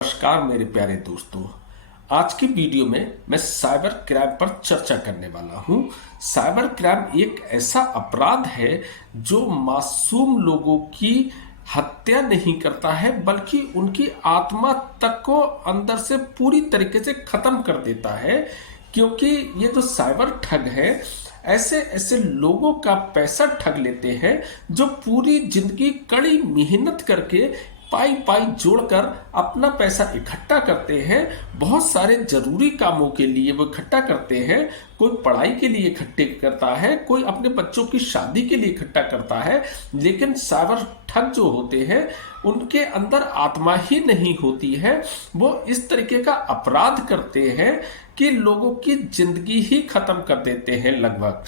नमस्कार मेरे प्यारे दोस्तों। आज की वीडियो में मैं साइबर क्राइम पर चर्चा करने वाला हूं। साइबर क्राइम एक ऐसा अपराध है जो मासूम लोगों की हत्या नहीं करता है बल्कि उनकी आत्मा तक को अंदर से पूरी तरीके से खत्म कर देता है। क्योंकि ये जो साइबर ठग है ऐसे ऐसे लोगों का पैसा ठग लेते हैं जो पूरी जिंदगी कड़ी मेहनत करके पाई पाई जोड़कर अपना पैसा इकट्ठा करते हैं। बहुत सारे जरूरी कामों के लिए वो इकट्ठा करते हैं। कोई पढ़ाई के लिए इकट्ठे करता है, कोई अपने बच्चों की शादी के लिए इकट्ठा करता है। लेकिन साइबर ठग जो होते हैं उनके अंदर आत्मा ही नहीं होती है। वो इस तरीके का अपराध करते हैं कि लोगों की जिंदगी ही खत्म कर देते हैं लगभग।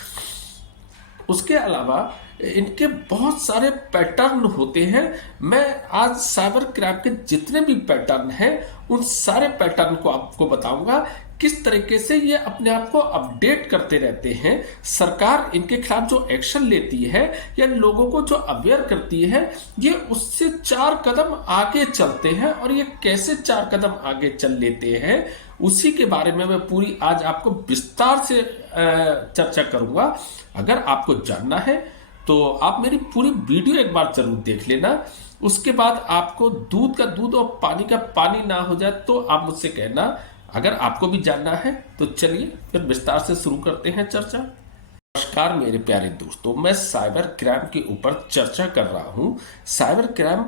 उसके अलावा इनके बहुत सारे पैटर्न होते हैं। मैं आज साइबर क्राइम के जितने भी पैटर्न हैं उन सारे पैटर्न को आपको बताऊंगा, किस तरीके से ये अपने आप को अपडेट करते रहते हैं। सरकार इनके खिलाफ जो एक्शन लेती है या लोगों को जो अवेयर करती है, ये उससे 4 कदम आगे चलते हैं। और ये कैसे 4 कदम आगे चल लेते हैं उसी के बारे में मैं पूरी आज आपको विस्तार से चर्चा करूंगा। अगर आपको जानना है तो आप मेरी पूरी वीडियो एक बार जरूर देख लेना। उसके बाद आपको दूध का दूध और पानी का पानी ना हो जाए तो आप मुझसे कहना। अगर आपको भी जानना है तो चलिए फिर विस्तार से शुरू करते हैं चर्चा। नमस्कार मेरे प्यारे दोस्तों, मैं साइबर क्राइम के ऊपर चर्चा कर रहा हूं। साइबर क्राइम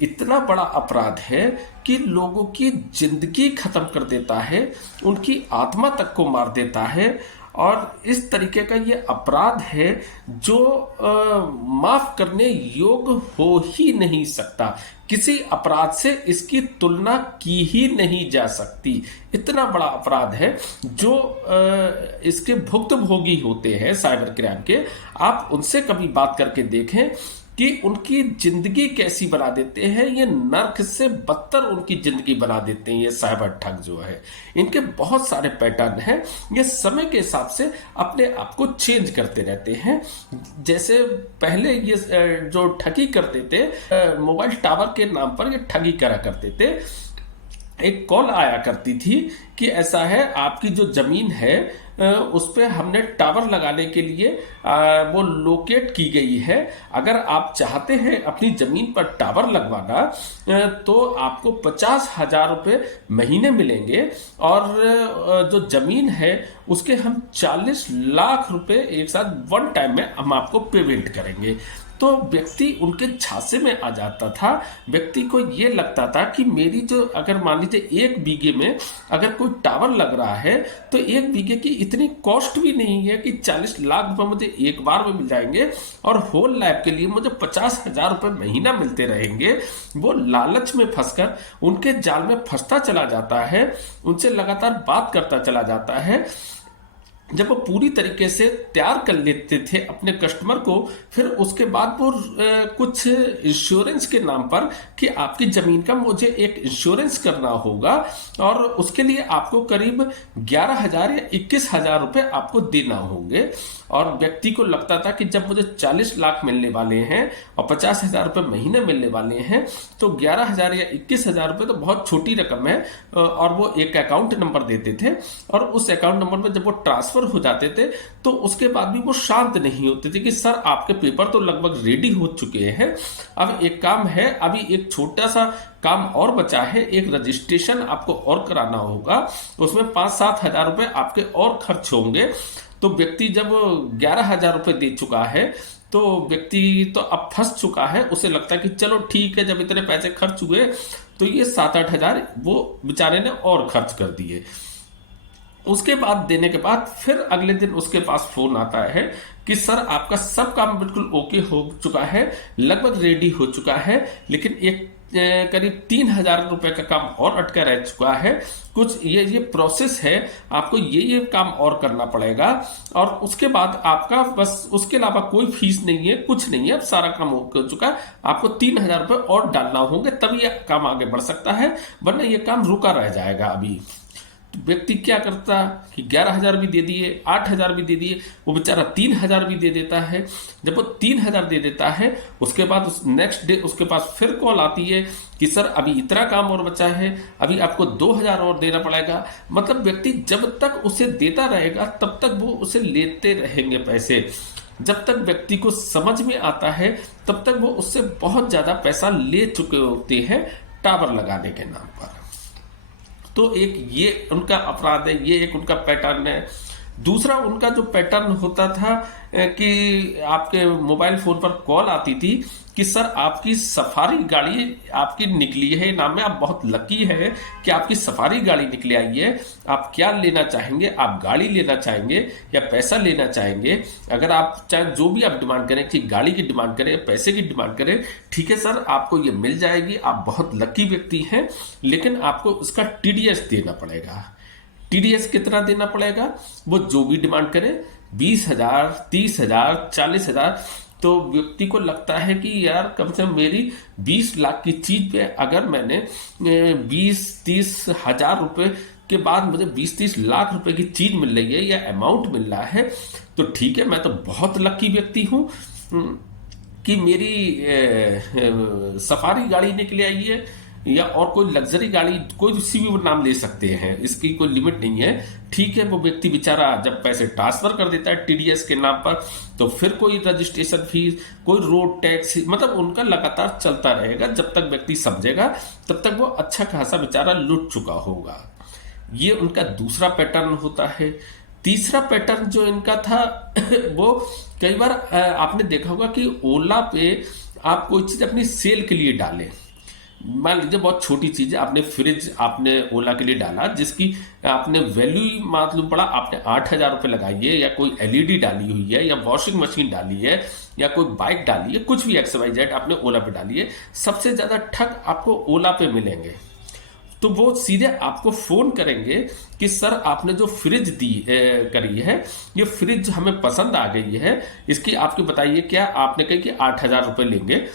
इतना बड़ा अपराध है कि लोगों की जिंदगी खत्म कर देता है, उनकी आत्मा तक को मार देता है। और इस तरीके का ये अपराध है जो माफ करने योग्य हो ही नहीं सकता। किसी अपराध से इसकी तुलना की ही नहीं जा सकती। इतना बड़ा अपराध है जो इसके भुक्तभोगी होते हैं साइबर क्राइम के। आप उनसे कभी बात करके देखें कि उनकी जिंदगी कैसी बना देते हैं। ये नर्क से बदतर उनकी जिंदगी बना देते हैं ये साइबर ठग जो है। इनके बहुत सारे पैटर्न हैं। ये समय के हिसाब से अपने आप को चेंज करते रहते हैं। जैसे पहले ये जो ठगी करते थे, मोबाइल टावर के नाम पर ये ठगी करा करते थे। एक कॉल आया करती थी कि ऐसा है, आपकी जो जमीन है उस पे हमने टावर लगाने के लिए वो लोकेट की गई है। अगर आप चाहते हैं अपनी जमीन पर टावर लगवाना तो आपको 50,000 रुपये महीने मिलेंगे। और जो जमीन है उसके हम 40 लाख रुपए एक साथ वन टाइम में हम आपको पेमेंट करेंगे। तो व्यक्ति उनके झांसे में आ जाता था। व्यक्ति को ये लगता था कि मेरी जो, अगर मान लीजिए 1 बीघे में अगर कोई टावर लग रहा है तो 1 बीघे की इतनी कॉस्ट भी नहीं है कि 40 लाख रुपए मुझे एक बार में मिल जाएंगे और होल लाइफ के लिए मुझे 50,000 रुपए महीना मिलते रहेंगे। वो लालच में फंसकर उनके जाल में फंसता चला जाता है, उनसे लगातार बात करता चला जाता है। जब वो पूरी तरीके से तैयार कर लेते थे अपने कस्टमर को, फिर उसके बाद वो कुछ इंश्योरेंस के नाम पर कि आपकी जमीन का मुझे एक इंश्योरेंस करना होगा और उसके लिए आपको करीब 11,000 या 21,000 रुपए आपको देना होंगे। और व्यक्ति को लगता था कि जब मुझे 40 लाख मिलने वाले हैं और 50,000 रुपए महीने मिलने वाले हैं तो 11,000 या 21,000 रुपए तो बहुत छोटी रकम है। और वो एक अकाउंट नंबर देते थे और उस अकाउंट नंबर में जब वो ट्रांसफर हो जाते थे तो उसके बाद भी वो शांत नहीं होते थे कि सर आपके पेपर तो लगभग रेडी हो चुके हैं, अब एक काम है, अभी एक छोटा सा काम और बचा है, एक रजिस्ट्रेशन आपको और कराना होगा, उसमें 5-7 हजार रुपए आपके और खर्च होंगे। तो व्यक्ति जब 11,000 रुपए दे चुका है तो व्यक्ति तो अब फंस चुका है। उसे लगता है कि चलो ठीक है, जब इतने पैसे खर्च हुए तो ये 7-8 हजार वो बेचारे ने और खर्च कर दिए। उसके बाद देने के बाद फिर अगले दिन उसके पास फोन आता है कि सर आपका सब काम बिल्कुल ओके हो चुका है, लगभग रेडी हो चुका है, लेकिन एक करीब 3,000 रुपए का काम और अटका रह चुका है। कुछ ये प्रोसेस है, आपको ये काम और करना पड़ेगा और उसके बाद आपका बस उसके अलावा कोई फीस नहीं है, कुछ नहीं है, अब सारा काम हो चुका है, आपको 3,000 रुपए और डालना होंगे तभी ये काम आगे बढ़ सकता है, वरना ये काम रुका रह जाएगा अभी। तो व्यक्ति क्या करता कि 11,000 भी दे दिए, 8,000 भी दे दिए, वो बेचारा 3,000 भी दे देता है। जब वो 3,000 दे देता है उसके बाद उस नेक्स्ट डे उसके पास फिर कॉल आती है कि कि सर अभी इतना काम और बचा है, अभी आपको 2000 और देना पड़ेगा। मतलब व्यक्ति जब तक उसे देता रहेगा तब तक वो उसे लेते रहेंगे पैसे। जब तक व्यक्ति को समझ में आता है तब तक वो उससे बहुत ज्यादा पैसा ले चुके होते हैं टावर लगाने के नाम पर। तो एक ये उनका अपराध है, ये एक उनका पैटर्न है। दूसरा उनका जो पैटर्न होता था कि आपके मोबाइल फोन पर कॉल आती थी कि सर आपकी सफारी गाड़ी आपकी निकली है नाम में, आप बहुत लकी है कि आपकी सफारी गाड़ी निकली आई है, आप क्या लेना चाहेंगे, आप गाड़ी लेना चाहेंगे या पैसा लेना चाहेंगे। अगर आप चाहे जो भी आप डिमांड करें कि गाड़ी की डिमांड करें, पैसे की डिमांड करें, ठीक है सर आपको ये मिल जाएगी, आप बहुत लकी व्यक्ति हैं, लेकिन आपको उसका टीडीएस देना पड़ेगा। टीडीएस कितना देना पड़ेगा, वो जो भी डिमांड करे, 20,000, 30,000, 40,000। तो व्यक्ति को लगता है कि यार कम से कम मेरी 20 लाख की चीज पे अगर मैंने 20-30 हजार रुपए के बाद मुझे 20-30 लाख रुपए की चीज मिल रही है या अमाउंट मिल रहा है, तो ठीक है मैं तो बहुत लकी व्यक्ति हूं कि मेरी सफारी गाड़ी निकल आई है या और कोई लग्जरी गाड़ी, कोई सी भी नाम ले सकते हैं, इसकी कोई लिमिट नहीं है। ठीक है वो व्यक्ति बेचारा जब पैसे ट्रांसफर कर देता है टीडीएस के नाम पर, तो फिर कोई रजिस्ट्रेशन फीस, कोई रोड टैक्स, मतलब उनका लगातार चलता रहेगा जब तक व्यक्ति समझेगा तब तक वो अच्छा खासा बेचारा लुट चुका होगा। ये उनका दूसरा पैटर्न होता है। तीसरा पैटर्न जो इनका था वो कई बार आपने देखा होगा कि ओला पे आप कोई चीज अपनी सेल के लिए डालें। मान लीजिए बहुत छोटी चीज है, आपने फ्रिज आपने ओला के लिए डाला जिसकी आपने वैल्यू मालूम पड़ा, आपने 8,000 रुपये लगाई है, या कोई एलईडी डाली हुई है, या वॉशिंग मशीन डाली है, या कोई बाइक डाली है, कुछ भी XYZ आपने ओला पे डाली है, सबसे ज्यादा ठग आपको ओला पे मिलेंगे। तो वो सीधे आपको फोन करेंगे कि सर आपने जो फ्रिज दी करी है, ये फ्रिज हमें पसंद आ गई है, इसकी आपकी बताइए क्या, आपने कही कि 8,000 रुपये लेंगे।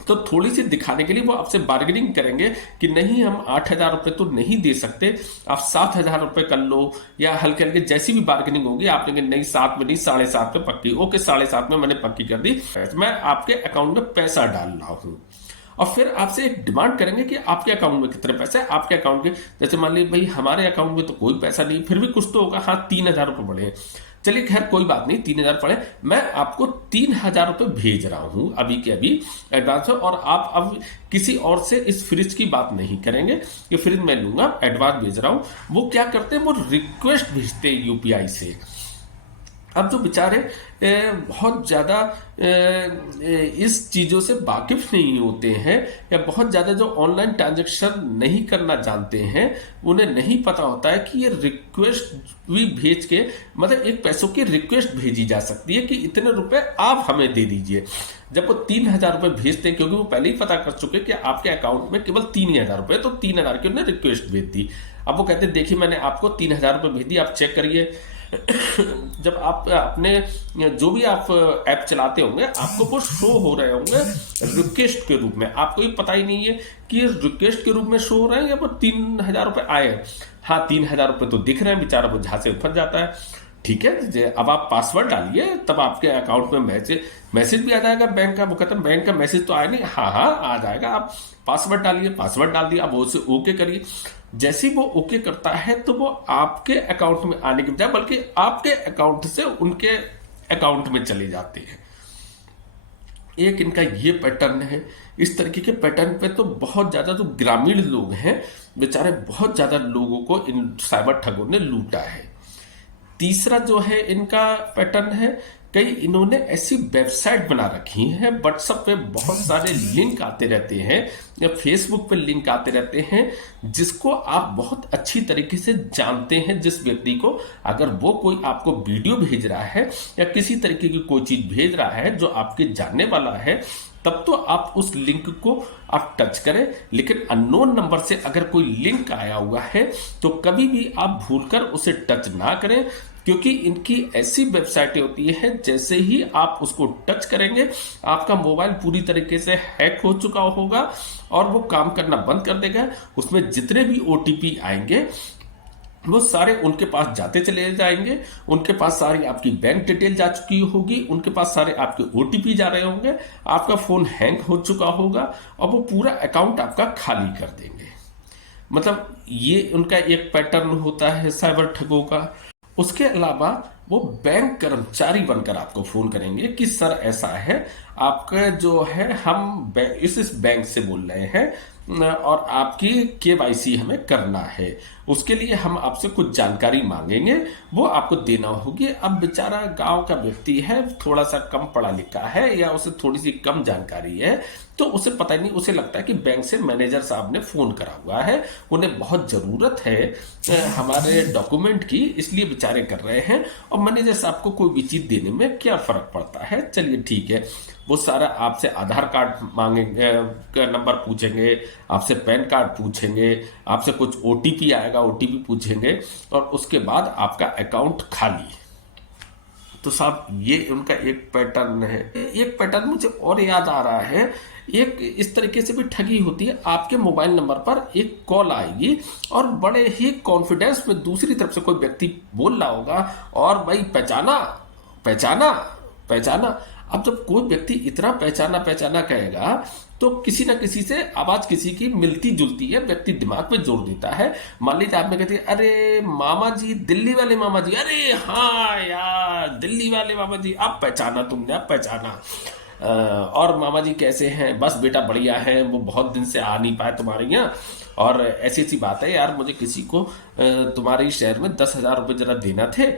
तो थोड़ी सी दिखाने के लिए वो आपसे बार्गेनिंग करेंगे कि नहीं हम 8,000 रुपये तो नहीं दे सकते, आप 7,000 रुपये कर लो, या हल्के हल्के जैसी भी बार्गेनिंग होगी आपने कहा नहीं 7 में नहीं 7.5 में पक्की, ओके 7.5 में मैंने पक्की कर दी, मैं आपके अकाउंट में पैसा डाल रहा हूँ। और फिर आपसे एक डिमांड करेंगे कि आपके अकाउंट में कितने पैसे, आपके अकाउंट के जैसे मान लीजिए भाई हमारे अकाउंट में तो कोई पैसा नहीं, फिर भी कुछ तो होगा, हाँ 3,000 रुपये बढ़े, चलिए खैर कोई बात नहीं 3,000 पड़े, मैं आपको 3,000 रुपये भेज रहा हूं अभी के अभी एडवांस में, और आप अब किसी और से इस फ्रिज की बात नहीं करेंगे, ये फ्रिज मैं लूंगा, एडवांस भेज रहा हूं। वो क्या करते हैं, वो रिक्वेस्ट भेजते हैं यूपीआई से। अब जो बेचारे बहुत ज़्यादा इस चीज़ों से वाकिफ नहीं होते हैं, या बहुत ज़्यादा जो ऑनलाइन ट्रांजैक्शन नहीं करना जानते हैं, उन्हें नहीं पता होता है कि ये रिक्वेस्ट भी भेज के, मतलब एक पैसों की रिक्वेस्ट भेजी जा सकती है कि इतने रुपए आप हमें दे दीजिए। जब वो 3,000 रुपये भेजते हैं, क्योंकि वो पहले ही पता कर चुके कि आपके अकाउंट में केवल 3,000 रुपये, तो 3,000 की उन्होंने रिक्वेस्ट भेज दी। अब वो कहते हैं देखिए मैंने आपको 3,000 रुपये भेज दी, आप चेक करिए। जब आप अपने जो भी आप ऐप चलाते होंगे आपको वो शो हो रहे होंगे रिक्वेस्ट के रूप में, आपको ये पता ही नहीं है कि रिक्वेस्ट के रूप में शो हो रहे हैं या वो 3,000 रुपये आए हैं। हाँ 3,000 रुपये तो दिख रहे हैं, बेचारा वो जहां से फंस जाता है। ठीक है अब आप पासवर्ड डालिए, तब आपके अकाउंट में मैसेज भी आ जाएगा बैंक का। वो कहते हैं बैंक का मैसेज तो आया नहीं, हाँ आ जाएगा, आप पासवर्ड डालिए, पासवर्ड डाल दिया, अब उसे ओके करिए। जैसे वो ओके करता है तो वो आपके अकाउंट में आने के बजाय बल्कि आपके अकाउंट से उनके अकाउंट में चले जाते हैं। एक इनका ये पैटर्न है। इस तरीके के पैटर्न पे तो बहुत ज्यादा जो ग्रामीण लोग हैं बेचारे, बहुत ज्यादा लोगों को इन साइबर ठगों ने लूटा है। तीसरा जो है इनका पैटर्न है, कई इन्होंने ऐसी वेबसाइट बना रखी है, व्हाट्सएप पे बहुत सारे लिंक आते रहते हैं या फेसबुक पे लिंक आते रहते हैं, जिसको आप बहुत अच्छी तरीके से जानते हैं। जिस व्यक्ति को अगर वो कोई आपको वीडियो भेज रहा है या किसी तरीके की कोई चीज भेज रहा है जो आपके जानने वाला है, तब तो आप उस लिंक को आप टच करें। लेकिन अननोन नंबर से अगर कोई लिंक आया हुआ है तो कभी भी आप भूलकर उसे टच ना करें, क्योंकि इनकी ऐसी वेबसाइटें होती है जैसे ही आप उसको टच करेंगे आपका मोबाइल पूरी तरीके से हैक हो चुका होगा और वो काम करना बंद कर देगा। उसमें जितने भी OTP आएंगे वो सारे उनके पास जाते चले जाएंगे, उनके पास सारी आपकी बैंक डिटेल जा चुकी होगी, उनके पास सारे आपके ओटीपी जा रहे होंगे, आपका फोन हैंग हो चुका होगा और वो पूरा अकाउंट आपका खाली कर देंगे। मतलब ये उनका एक पैटर्न होता है साइबर ठगों का। उसके अलावा वो बैंक कर्मचारी बनकर आपको फोन करेंगे कि सर ऐसा है, आपका जो है हम इस बैंक से बोल रहे हैं और आपकी केवाईसी हमें करना है, उसके लिए हम आपसे कुछ जानकारी मांगेंगे, वो आपको देना होगी। अब बेचारा गांव का व्यक्ति है, थोड़ा सा कम पढ़ा लिखा है या उसे थोड़ी सी कम जानकारी है, तो उसे पता ही नहीं, उसे लगता है कि बैंक से मैनेजर साहब ने फोन करा हुआ है, उन्हें बहुत जरूरत है हमारे डॉक्यूमेंट की, इसलिए बेचारे कर रहे हैं और मैनेजर साहब को कोई भी चीज देने में क्या फर्क पड़ता है। चलिए ठीक है, वो सारा आपसे आधार कार्ड मांगेंगे, का नंबर पूछेंगे, आपसे पैन कार्ड पूछेंगे, आपसे कुछ ओटीपी आएगा, ओटीपी पूछेंगे और उसके बाद आपका अकाउंट खाली। तो साहब ये उनका एक पैटर्न है। एक पैटर्न मुझे और याद आ रहा है, एक इस तरीके से भी ठगी होती है, आपके मोबाइल नंबर पर एक कॉल आएगी और बड़े ही कॉन्फिडेंस में दूसरी तरफ से कोई व्यक्ति बोल रहा होगा और भाई पहचाना पहचाना पहचाना। अब जब कोई व्यक्ति इतना पहचाना पहचाना कहेगा तो किसी ना किसी से आवाज किसी की मिलती जुलती है, व्यक्ति दिमाग में जोड़ देता है। मान लीजिए आप में कहते हैं अरे मामा जी, दिल्ली वाले मामा जी, अरे हाँ यार दिल्ली वाले मामा जी, अब पहचाना तुमने, अब पहचाना। और मामा जी कैसे हैं? बस बेटा बढ़िया है, वो बहुत दिन से आ नहीं पाए तुम्हारे यहाँ और ऐसी ऐसी बात है यार, मुझे किसी को तुम्हारे शहर में 10,000 रुपये जरा देना थे।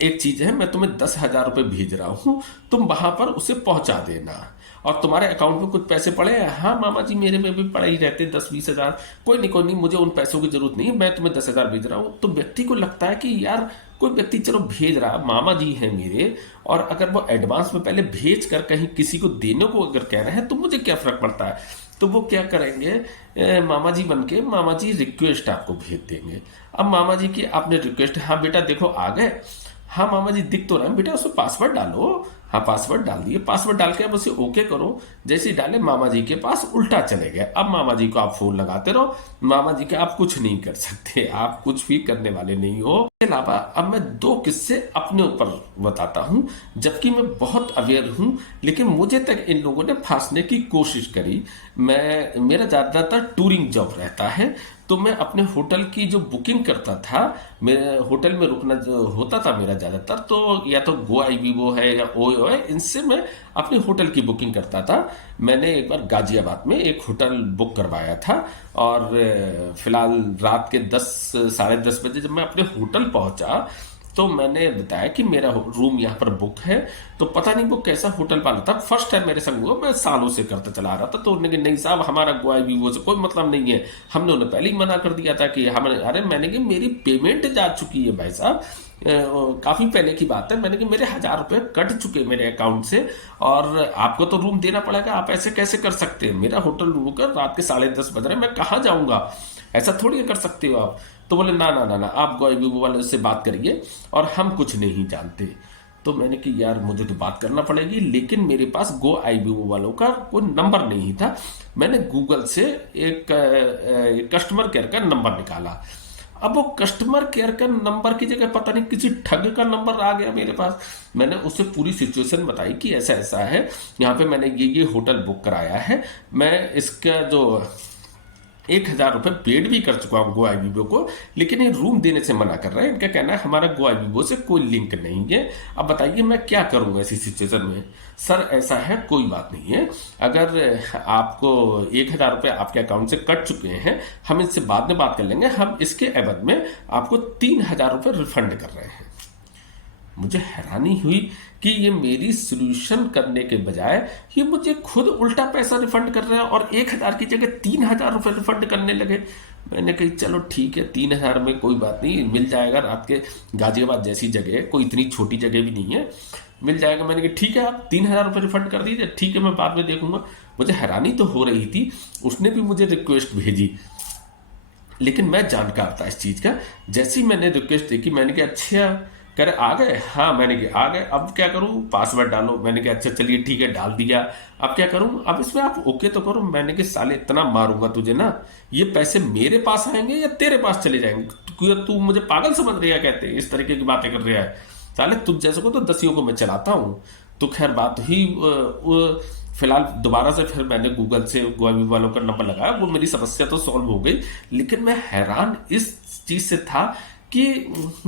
एक चीज है, मैं तुम्हें 10,000 रुपये भेज रहा हूं, तुम वहां पर उसे पहुंचा देना। और तुम्हारे अकाउंट में कुछ पैसे पड़े हैं? हाँ मामा जी मेरे में भी पड़े ही रहते 10-20 हज़ार। कोई नहीं कोई नहीं, मुझे उन पैसों की जरूरत नहीं, मैं तुम्हें 10,000 भेज रहा हूँ। तो व्यक्ति को लगता है कि यार कोई व्यक्ति चलो भेज रहा, मामा जी हैं मेरे, और अगर वो एडवांस में पहले भेज कर कहीं किसी को देने को अगर कह रहे हैं तो मुझे क्या फर्क पड़ता है। तो वो क्या करेंगे, मामा जी बन के मामा जी रिक्वेस्ट आपको भेज देंगे। अब मामा जी की आपने रिक्वेस्ट, हाँ बेटा देखो आ गए, हाँ मामा जी दिख तो रहा है बेटा, उसमें पासवर्ड डालो, हाँ पासवर्ड डाल दिए, पासवर्ड डाल के अब उसे ओके करो। जैसे ही डाले मामा जी के पास उल्टा चले गए। अब मामा जी को आप फोन लगाते रहो, मामा जी के आप कुछ नहीं कर सकते, आप कुछ भी करने वाले नहीं हो। इसके अलावा अब मैं 2 किस्से अपने ऊपर बताता हूँ, जबकि मैं बहुत अवेयर हूँ, लेकिन मुझे तक इन लोगों ने फांसने की कोशिश करी। मेरा ज्यादातर टूरिंग जॉब रहता है, तो मैं अपने होटल की जो बुकिंग करता था, मेरे होटल में रुकना जो होता था मेरा ज्यादातर, तो या तो GoIbibo है या ओयो है, इनसे मैं अपने होटल की बुकिंग करता था। मैंने एक बार गाजियाबाद में एक होटल बुक करवाया था और फिलहाल रात के 10-10:30 बजे जब मैं अपने होटल पहुंचा तो मैंने बताया कि मेरा रूम यहाँ पर बुक है। तो पता नहीं वो कैसा होटल वाला था, फर्स्ट टाइम मेरे संग हुआ, मैं सालों से करता चला रहा था। तो उन्होंने कहा नहीं साहब हमारा GoIbibo से कोई मतलब नहीं है, हमने उन्हें पहले ही मना कर दिया था कि हमें, अरे मैंने कहा मेरी पेमेंट जा चुकी है भाई साहब, काफी पहले की बात है, मैंने कहा मेरे 1,000 रुपए कट चुके मेरे अकाउंट से और आपको तो रूम देना पड़ेगा, आप ऐसे कैसे कर सकते हैं? मेरा होटल रुक कर रात के 10:30 बज रहे, मैं कहाँ जाऊंगा, ऐसा थोड़ी कर सकते हो आप। तो बोले ना ना ना ना, आप GoIbibo वाले से बात करिए और हम कुछ नहीं जानते। तो मैंने कि यार मुझे तो बात करना पड़ेगी, लेकिन मेरे पास GoIbibo वालों का कोई नंबर नहीं था। मैंने गूगल से एक कस्टमर केयर का नंबर निकाला। अब वो कस्टमर केयर का नंबर की जगह पता नहीं किसी ठग का नंबर आ गया मेरे पास। मैंने उससे पूरी सिचुएशन बताई कि ऐसा ऐसा है, यहाँ पे मैंने ये होटल बुक कराया है, मैं इसका जो 1,000 रुपये पेड भी कर चुका हूँ GoIbibo को, लेकिन ये रूम देने से मना कर रहे हैं। इनका कहना है हमारा GoIbibo से कोई लिंक नहीं है। अब बताइए मैं क्या करूंगा ऐसी सिचुएशन में? सर ऐसा है, कोई बात नहीं है, अगर आपको 1,000 रुपये आपके अकाउंट से कट चुके हैं, हम इससे बाद में बात कर लेंगे, हम इसके एवज में आपको 3,000 रुपये रिफंड कर रहे हैं। मुझे हैरानी हुई कि ये मेरी सोल्यूशन करने के बजाय ये मुझे खुद उल्टा पैसा रिफंड कर रहा है और 1,000 की जगह 3,000 रुपये रिफंड करने लगे। मैंने कही चलो ठीक है, 3,000 में कोई बात नहीं, मिल जाएगा, रात के गाजियाबाद जैसी जगह, कोई इतनी छोटी जगह भी नहीं है, मिल जाएगा। मैंने कहा ठीक है आप 3,000 रुपये रिफंड कर दीजिए, ठीक है मैं बाद में देखूंगा। मुझे हैरानी तो हो रही थी, उसने भी मुझे रिक्वेस्ट भेजी, लेकिन मैं जानकार था इस चीज का। जैसे ही मैंने रिक्वेस्ट देखी, मैंने कहा अच्छा, कह रहे आ गए, हाँ मैंने कहा आ गए, अब क्या करूं, पासवर्ड डालो। मैंने कहा अच्छा चलिए ठीक है डाल दिया, अब क्या करूं, अब इसमें आप ओके तो करो। मैंने कहा साले इतना मारूंगा तुझे ना, ये पैसे मेरे पास आएंगे या तेरे पास चले जाएंगे, तू मुझे पागल समझ रहा है, कहते इस तरीके की बातें कर रहा है, साले तुझ जैसे को तो दसियों को मैं चलाता हूँ। तो खैर बात ही फिलहाल दोबारा से फिर मैंने गूगल से गोवा वालों का नंबर लगाया, वो मेरी समस्या तो सॉल्व हो गई। लेकिन मैं हैरान इस चीज से था कि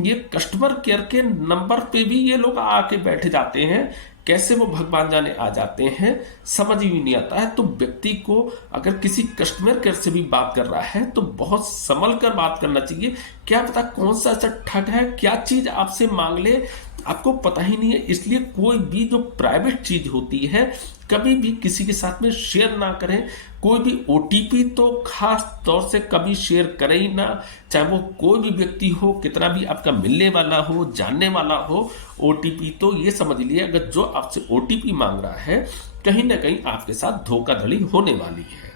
ये कस्टमर केयर के नंबर पे भी ये लोग आके बैठ जाते हैं, कैसे वो भगवान जाने आ जाते हैं, समझ ही नहीं आता है। तो व्यक्ति को अगर किसी कस्टमर केयर से भी बात कर रहा है तो बहुत संभल कर बात करना चाहिए। क्या पता कौन सा ऐसा ठग है, क्या चीज आपसे मांग ले, आपको पता ही नहीं है। इसलिए कोई भी जो प्राइवेट चीज होती है कभी भी किसी के साथ में शेयर ना करें। कोई भी ओटीपी तो खास तौर से कभी शेयर करें ही ना, चाहे वो कोई भी व्यक्ति हो, कितना भी आपका मिलने वाला हो, जानने वाला हो। ओटीपी तो ये समझ लिए अगर जो आपसे ओटीपी मांग रहा है कहीं ना कहीं आपके साथ धोखाधड़ी होने वाली है।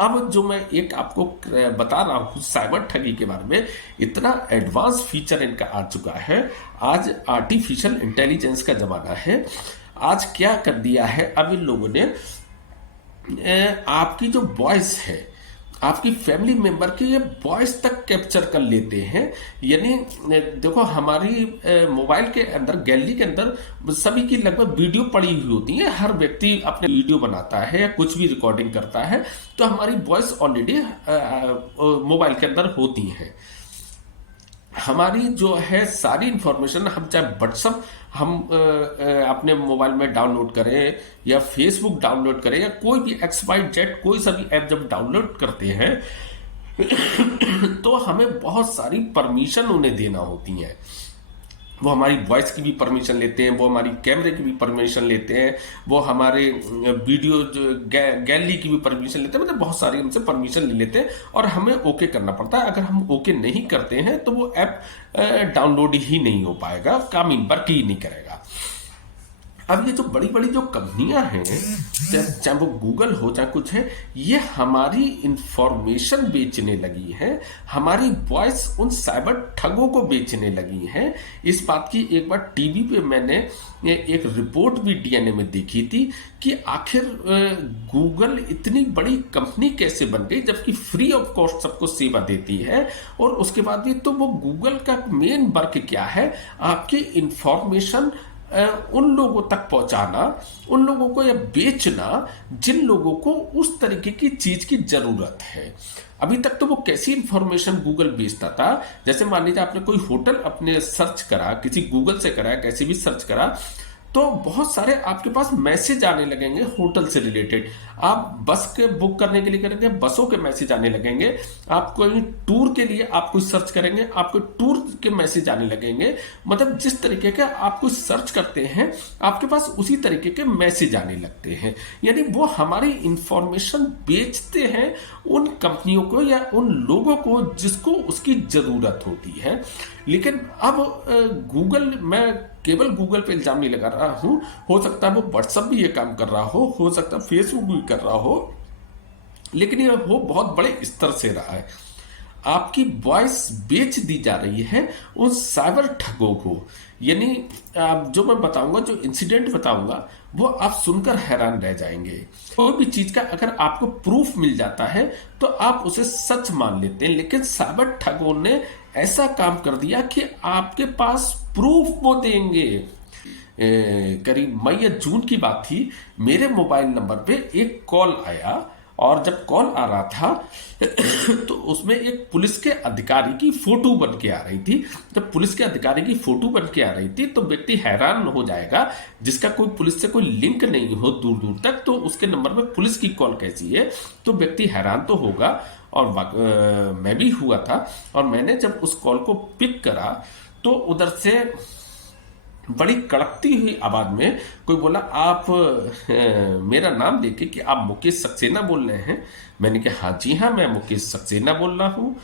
अब जो मैं एक आपको बता रहा हूं साइबर ठगी के बारे में, इतना एडवांस फीचर इनका आ चुका है। आज आर्टिफिशियल इंटेलिजेंस का जमाना है। आज क्या कर दिया है अब इन लोगों ने, आपकी जो वॉइस है, आपकी फैमिली मेंबर की ये वॉइस तक कैप्चर कर लेते हैं। यानी देखो हमारी मोबाइल के अंदर, गैलरी के अंदर सभी की लगभग वीडियो पड़ी हुई होती है। हर व्यक्ति अपने वीडियो बनाता है या कुछ भी रिकॉर्डिंग करता है, तो हमारी वॉइस ऑलरेडी मोबाइल के अंदर होती है। हमारी जो है सारी इंफॉर्मेशन, हम चाहे व्हाट्सअप हम अपने मोबाइल में डाउनलोड करें या फेसबुक डाउनलोड करें या कोई भी XYZ कोई सा भी ऐप जब डाउनलोड करते हैं तो हमें बहुत सारी परमिशन उन्हें देना होती है। वो हमारी वॉइस की भी परमिशन लेते हैं, वो हमारी कैमरे की भी परमिशन लेते हैं, वो हमारे वीडियो जो गैलरी की भी परमिशन लेते हैं, मतलब बहुत सारी हमसे परमिशन ले लेते हैं और हमें ओके करना पड़ता है। अगर हम ओके नहीं करते हैं तो वो ऐप डाउनलोड ही नहीं हो पाएगा, काम वर्क ही नहीं करेगा। अब ये जो बड़ी बड़ी जो कंपनियां हैं, चाहे वो गूगल हो चाहे कुछ है, ये हमारी इंफॉर्मेशन बेचने लगी है, हमारी वॉइस उन साइबर ठगों को बेचने लगी है। इस बात की एक बार टीवी पे मैंने एक रिपोर्ट भी डीएनए में देखी थी कि आखिर गूगल इतनी बड़ी कंपनी कैसे बन गई जबकि फ्री ऑफ कॉस्ट सबको सेवा देती है। और उसके बाद भी तो वो गूगल का मेन वर्क क्या है, आपकी इंफॉर्मेशन उन लोगों तक पहुंचाना, उन लोगों को यह बेचना जिन लोगों को उस तरीके की चीज की जरूरत है। अभी तक तो वो कैसी इंफॉर्मेशन गूगल बेचता था, जैसे मान लीजिए आपने कोई होटल अपने सर्च करा, किसी गूगल से करा, कैसे भी सर्च करा, तो बहुत सारे आपके पास मैसेज आने लगेंगे होटल से रिलेटेड। आप बस के बुक करने के लिए करेंगे, बसों के मैसेज आने लगेंगे। आप कोई टूर के लिए आप कुछ सर्च करेंगे, आपको टूर के मैसेज आने लगेंगे। मतलब जिस तरीके का आप कुछ सर्च करते हैं आपके पास उसी तरीके के मैसेज आने लगते हैं। यानी वो हमारी इंफॉर्मेशन बेचते हैं उन कंपनियों को या उन लोगों को जिसको उसकी जरूरत होती है। लेकिन अब गूगल, मैं केवल गूगल पे इल्जाम नहीं लगा रहा हूं, हो सकता है वो व्हाट्सएप भी ये काम कर रहा हो सकता है फेसबुक भी कर रहा हो, लेकिन ये हो बहुत बड़े स्तर से रहा है। आपकी वॉइस बेच दी जा रही है उन साइबर ठगों को। यानी जो मैं बताऊंगा, जो इंसिडेंट बताऊंगा, वो आप सुनकर हैरान रह जाएंगे। कोई भी चीज का अगर आपको प्रूफ मिल जाता है तो आप उसे सच मान लेते हैं, लेकिन साइबर ठगों ने ऐसा काम कर दिया कि आपके पास प्रूफ वो देंगे। करीब मई या जून की बात थी, मेरे मोबाइल नंबर पे एक कॉल आया और जब कॉल आ रहा था तो उसमें एक पुलिस के अधिकारी की फोटो बन के आ रही थी। जब पुलिस के अधिकारी की फोटो बन के आ रही थी तो व्यक्ति हैरान हो जाएगा, जिसका कोई पुलिस से कोई लिंक नहीं हो दूर दूर तक, तो उसके नंबर में पुलिस की कॉल कैसी है, तो व्यक्ति हैरान तो होगा। और मैं भी हुआ था। और मैंने जब उस कॉल को पिक करा तो उधर से बड़ी कड़कती हुई आवाज में कोई बोला, आप मेरा नाम लेके कि आप मुकेश सक्सेना बोल रहे हैं। मैंने कहा हाँ जी हाँ, मैं मुकेश सक्सेना बोल रहा हूँ।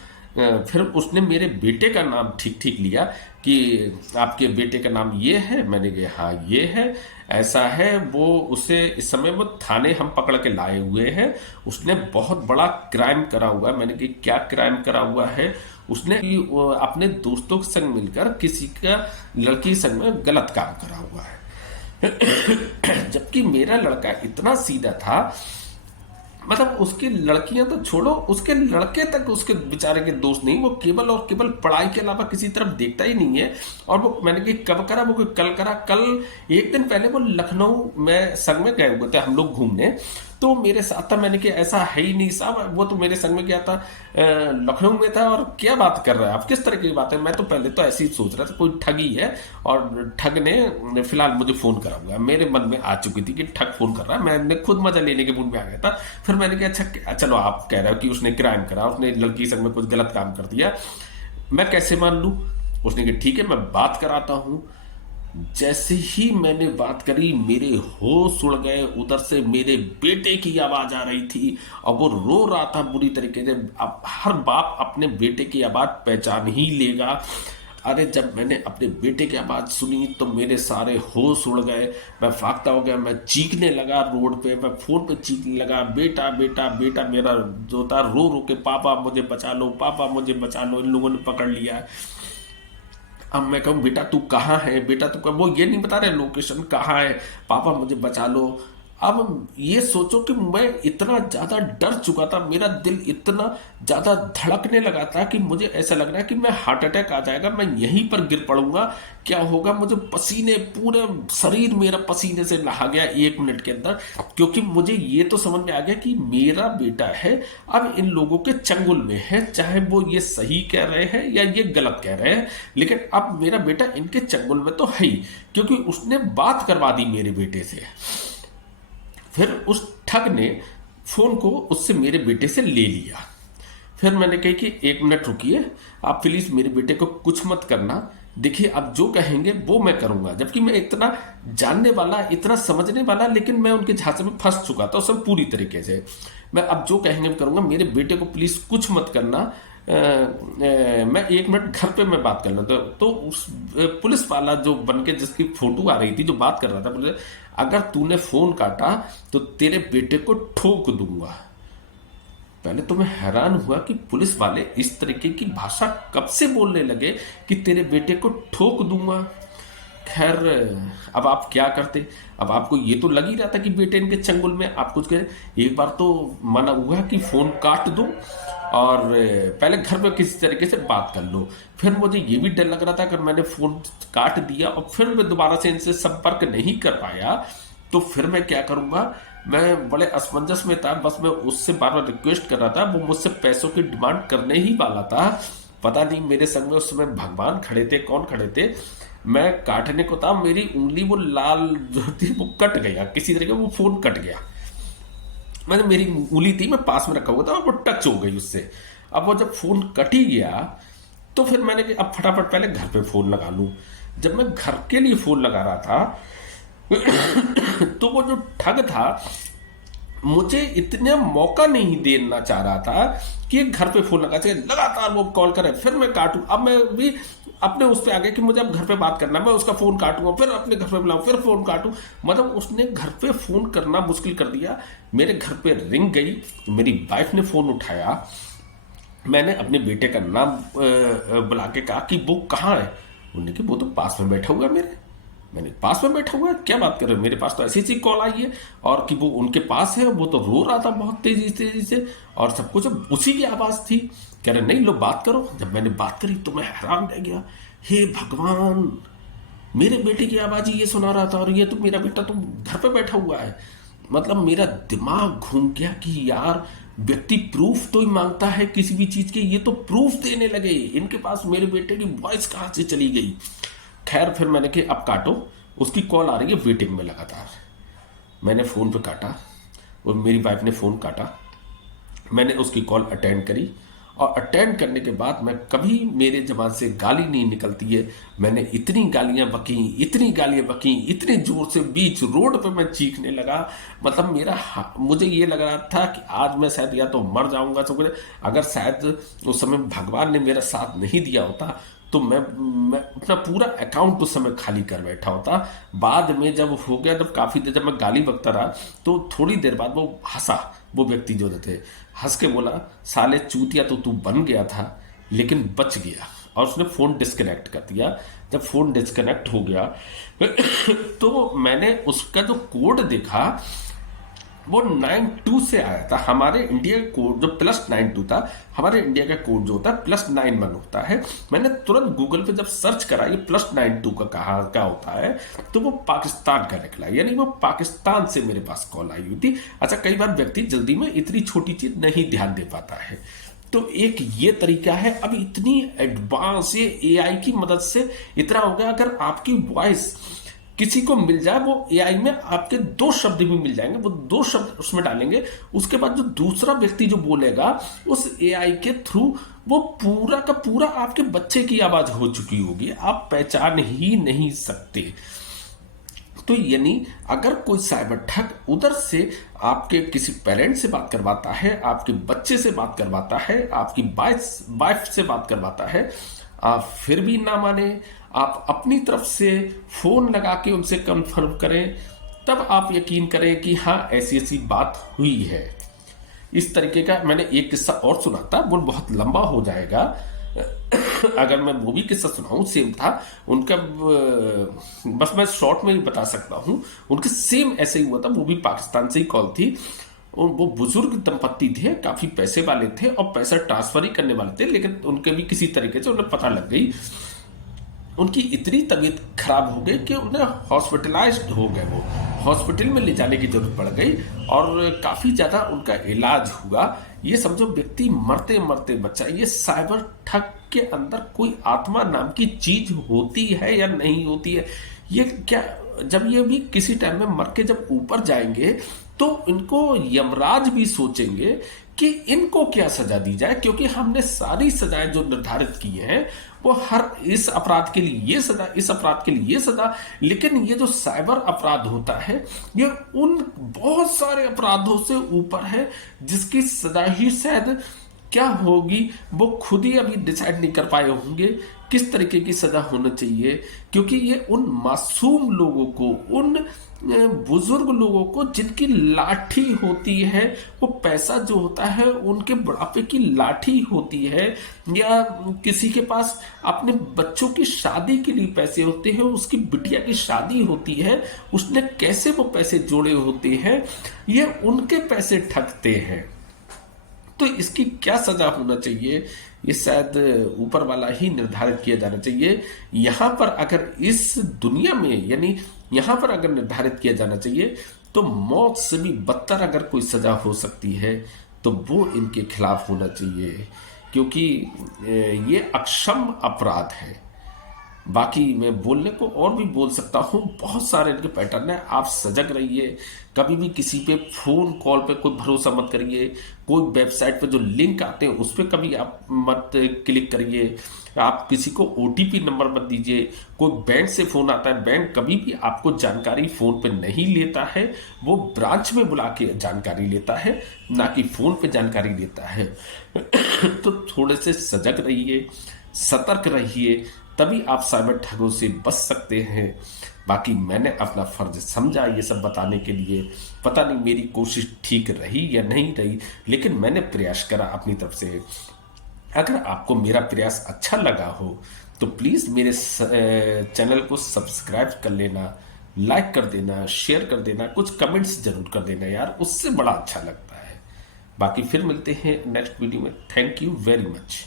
फिर उसने मेरे बेटे का नाम ठीक ठीक लिया कि आपके बेटे का नाम ये है। मैंने कहा हाँ ये है। ऐसा है वो उसे इस समय वो थाने हम पकड़ के लाए हुए हैं। उसने बहुत बड़ा क्राइम करा हुआ है। मैंने कि क्या क्राइम करा हुआ है? उसने अपने दोस्तों के संग मिलकर किसी का लड़की संग में गलत काम करा हुआ है। जबकि मेरा लड़का इतना सीधा था, मतलब उसकी लड़कियां तो छोड़ो, उसके लड़के तक उसके बेचारे के दोस्त नहीं, वो केवल और केवल पढ़ाई के अलावा किसी तरफ देखता ही नहीं है। और वो मैंने कि कब करा, वो कल करा। कल एक दिन पहले वो लखनऊ में संग में गए हुए थे हम लोग घूमने, तो मेरे साथ था। मैंने कि ऐसा है ही नहीं साहब, वो तो मेरे संग में गया था, लखनऊ में था, और क्या बात कर रहा है आप, किस तरह की बात है? मैं तो पहले तो ऐसे ही सोच रहा था कोई ठगी है, और ठग ने फिलहाल मुझे फोन करा हुआ है। मेरे मन में आ चुकी थी कि ठग फोन कर रहा है, मैंने खुद मजा लेने के मूड में आ गया था। फिर मैंने कहा अच्छा चलो, आप कह रहे हो कि उसने क्राइम करा, उसने लड़की संग में कुछ गलत काम कर दिया, मैं कैसे मान लूं? उसने कहा ठीक है मैं बात कराता हूं। जैसे ही मैंने बात करी, मेरे होश उड़ गए। उधर से मेरे बेटे की आवाज आ रही थी और वो रो रहा था बुरी तरीके से। अब हर बाप अपने बेटे की आवाज पहचान ही लेगा। अरे जब मैंने अपने बेटे की आवाज सुनी तो मेरे सारे होश उड़ गए। मैं फाख्ता हो गया, मैं चीखने लगा रोड पे, मैं फोन पे चीखने लगा, बेटा बेटा बेटा। मेरा जो था रो रो के, पापा मुझे बचा लो, पापा मुझे बचा लो, इन लोगों ने पकड़ लिया। अब मैं कहूँ बेटा तू कहाँ है, बेटा तू वो ये नहीं बता रहे लोकेशन कहाँ है, पापा मुझे बचा लो। अब ये सोचो कि मैं इतना ज्यादा डर चुका था, मेरा दिल इतना ज्यादा धड़कने लगा था कि मुझे ऐसा लग रहा है कि मैं हार्ट अटैक आ जाएगा, मैं यहीं पर गिर पड़ूंगा, क्या होगा मुझे। पसीने, पूरे शरीर मेरा पसीने से नहा गया 1 मिनट के अंदर, क्योंकि मुझे ये तो समझ में आ गया कि मेरा बेटा है, अब इन लोगों के चंगुल में है, चाहे वो ये सही कह रहे हैं या ये गलत कह रहे हैं, लेकिन अब मेरा बेटा इनके चंगुल में तो है ही, क्योंकि उसने बात करवा दी मेरे बेटे से। फिर उस ठग ने फोन को उससे मेरे बेटे से ले लिया। फिर मैंने कही कि 1 मिनट रुकिए, आप प्लीज मेरे बेटे को कुछ मत करना, देखिए आप जो कहेंगे वो मैं करूंगा। जबकि मैं इतना जानने वाला, इतना समझने वाला, लेकिन मैं उनके झांसे में फंस चुका था उसमें पूरी तरीके से। मैं अब जो कहेंगे मैं करूंगा, मेरे बेटे को प्लीज कुछ मत करना। मैं 1 मिनट घर पे मैं बात कर लूँ। तो उस पुलिस वाला जो बन के जिसकी फोटो आ रही थी, जो बात कर रहा था, बोले अगर तूने फोन काटा तो तेरे बेटे को ठोक दूंगा। पहले तो मैं हैरान हुआ कि पुलिस वाले इस तरीके की भाषा कब से बोलने लगे कि तेरे बेटे को ठोक दूंगा। खैर अब आप क्या करते? अब आपको ये तो लग ही रहा था कि बेटे इनके चंगुल में, आप कुछ करें। एक बार तो मना हुआ कि फोन काट दो और पहले घर पे किसी तरीके से बात कर लो। फिर मुझे ये भी डर लग रहा था अगर मैंने फोन काट दिया और फिर मैं दोबारा से इनसे संपर्क नहीं कर पाया तो फिर मैं क्या करूंगा। मैं बड़े असमंजस में था, बस मैं उससे बार बार रिक्वेस्ट कर रहा था, वो मुझसे पैसों की डिमांड करने ही वाला था। पता नहीं मेरे संग में उस समय भगवान खड़े थे, कौन खड़े थे। मैं काटने को था, मेरी उंगली वो लाल जो थी वो कट गया, किसी तरीके वो फोन कट गया। मैंने, मेरी उंगली थी, मैं पास में रखा हुआ था और वो टच हो गई उससे। अब वो जब फोन कट ही गया तो फिर मैंने कि अब फटाफट पहले घर पे फोन लगा लूं। जब मैं घर के लिए फोन लगा रहा था तो वो जो ठग था मुझे इतना मौका नहीं देना चाह रहा था कि घर पे फोन लगा, लगातार वो कॉल करे, फिर मैं काटूं। अब मैं भी अपने उस पे आ गया कि मुझे अब घर पे बात करना है, मैं उसका फोन काटूंगा, फिर अपने घर पे बुलाऊं, फिर फोन काटूं। मतलब उसने घर पे फोन करना मुश्किल कर दिया। मेरे घर पे रिंग गई, मेरी वाइफ ने फोन उठाया, मैंने अपने बेटे का नाम बुला के कहा कि वो कहाँ है। उन्होंने कि वो तो पास में बैठा हुआ है मेरे। मैंने, पास में बैठा हुआ है, क्या बात कर रहे हो, मेरे पास तो ऐसी ऐसी कॉल आई है और कि वो उनके पास है, वो तो रो रहा था बहुत तेजी तेजी से और सब कुछ उसी की आवाज थी। कह रहे नहीं लो बात करो। जब मैंने बात करी तो मैं हैरान रह गया, हे भगवान, मेरे बेटे की आवाज ही ये सुना रहा था और ये तो मेरा बेटा तो घर पे बैठा हुआ है। मतलब मेरा दिमाग घूम गया कि यार व्यक्ति प्रूफ तो ही मांगता है किसी भी चीज के, ये तो प्रूफ देने लगे, इनके पास मेरे बेटे की वॉइस कहां से चली गई। खैर फिर मैंने कि अब काटो, उसकी कॉल आ रही है वेटिंग में लगातार। मैंने फोन पे काटा और मेरी वाइफ ने फोन काटा, मैंने उसकी कॉल अटेंड करी और अटेंड करने के बाद मैं, कभी मेरे जबान से गाली नहीं निकलती है, मैंने इतनी गालियां बकी, इतनी गालियां बकी, इतनी जोर से बीच रोड पे मैं चीखने लगा। मतलब मुझे ये लग रहा था कि आज मैं शायद या तो मर जाऊंगा। तो अगर शायद उस समय भगवान ने मेरा साथ नहीं दिया होता तो मैं अपना पूरा अकाउंट उस समय खाली कर बैठा होता। बाद में जब हो गया, जब काफ़ी देर जब मैं गाली बकता रहा, तो थोड़ी देर बाद वो हंसा, वो व्यक्ति जो थे, हंस के बोला, साले चूतिया तो तू बन गया था लेकिन बच गया, और उसने फ़ोन डिस्कनेक्ट कर दिया। जब फ़ोन डिस्कनेक्ट हो गया तो मैंने उसका जो कोड देखा, वो 92 से आया था। हमारे इंडिया का कोड जो +92 था, हमारे इंडिया का कोड जो होता है +91 होता है। मैंने तुरंत गूगल पे जब सर्च करा ये +92 का कहाँ का होता है, तो वो पाकिस्तान का निकला, यानी वो पाकिस्तान से मेरे पास कॉल आई हुई थी। अच्छा, कई बार व्यक्ति जल्दी में इतनी छोटी चीज नहीं ध्यान दे पाता है, तो एक ये तरीका है। अब इतनी एडवांस ये एआई की मदद से इतना हो गया, अगर आपकी वॉइस किसी को मिल जाए, वो एआई में आपके 2 शब्द भी मिल जाएंगे, वो 2 शब्द उसमें डालेंगे, उसके बाद जो दूसरा व्यक्ति जो बोलेगा उस एआई के थ्रू वो पूरा का पूरा आपके बच्चे की आवाज हो चुकी होगी, आप पहचान ही नहीं सकते। तो यानी अगर कोई साइबर ठग उधर से आपके किसी पेरेंट से बात करवाता है, आपके बच्चे से बात करवाता है, आपकी वाइफ से बात करवाता है, आप फिर भी ना माने, आप अपनी तरफ से फोन लगा के उनसे कंफर्म करें, तब आप यकीन करें कि हाँ ऐसी ऐसी बात हुई है। इस तरीके का मैंने एक किस्सा और सुना था, वो बहुत लंबा हो जाएगा अगर मैं वो भी किस्सा सुनाऊं, सेम था उनका, बस मैं शॉर्ट में ही बता सकता हूं। उनके सेम ऐसे ही हुआ था, वो भी पाकिस्तान से ही कॉल थी। वो बुजुर्ग दंपत्ति थे, काफी पैसे वाले थे और पैसा ट्रांसफर ही करने वाले थे, लेकिन उनके भी किसी तरीके से उन्हें पता लग गई। उनकी इतनी तबीयत खराब हो गई कि उन्हें हॉस्पिटलाइज्ड हो गए, वो हॉस्पिटल में ले जाने की जरूरत पड़ गई और काफी ज्यादा उनका इलाज हुआ। ये समझो व्यक्ति मरते मरते बचा। ये साइबर ठग के अंदर कोई आत्मा नाम की चीज होती है या नहीं होती है, ये क्या, जब ये भी किसी टाइम में मर के जब ऊपर जाएंगे तो इनको यमराज भी सोचेंगे कि इनको क्या सजा दी जाए, क्योंकि हमने सारी सजाएं जो निर्धारित की हैं वो हर इस अपराध के लिए ये सजा, इस अपराध के लिए ये सजा। लेकिन ये जो साइबर अपराध होता है ये उन बहुत सारे अपराधों से ऊपर है, जिसकी सजा ही शायद क्या होगी वो खुद ही अभी डिसाइड नहीं कर पाए होंगे किस तरीके की सजा होना चाहिए। क्योंकि ये उन मासूम लोगों को, उन बुजुर्ग लोगों को जिनकी लाठी होती है, वो पैसा जो होता है उनके बुढ़ापे की लाठी होती है, या किसी के पास अपने बच्चों की शादी के लिए पैसे होते हैं, उसकी बिटिया की शादी होती है, उसने कैसे वो पैसे जोड़े होते हैं, ये उनके पैसे ठगते हैं। तो इसकी क्या सजा होना चाहिए, ये शायद ऊपर वाला ही निर्धारित किया जाना चाहिए। यहां पर अगर इस दुनिया में, यानी यहां पर अगर निर्धारित किया जाना चाहिए, तो मौत से भी बदतर अगर कोई सजा हो सकती है तो वो इनके खिलाफ होना चाहिए, क्योंकि ये अक्षम अपराध है। बाकी मैं बोलने को और भी बोल सकता हूँ, बहुत सारे इनके पैटर्न है। आप सजग रहिए, कभी भी किसी पे फोन कॉल पे कोई भरोसा मत करिए, कोई वेबसाइट पे जो लिंक आते हैं उस पर कभी आप मत क्लिक करिए, आप किसी को ओटीपी नंबर मत दीजिए। कोई बैंक से फोन आता है, बैंक कभी भी आपको जानकारी फोन पे नहीं लेता है, वो ब्रांच में बुला के जानकारी लेता है, ना कि फोन पे जानकारी लेता है तो थोड़े से सजग रहिए, सतर्क रहिए, तभी आप साइबर ठगों से बच सकते हैं। बाकी मैंने अपना फर्ज समझा ये सब बताने के लिए, पता नहीं मेरी कोशिश ठीक रही या नहीं रही, लेकिन मैंने प्रयास करा अपनी तरफ से। अगर आपको मेरा प्रयास अच्छा लगा हो तो प्लीज़ मेरे चैनल को सब्सक्राइब कर लेना, लाइक कर देना, शेयर कर देना, कुछ कमेंट्स जरूर कर देना यार, उससे बड़ा अच्छा लगता है। बाकी फिर मिलते हैं नेक्स्ट वीडियो में। Thank you very much.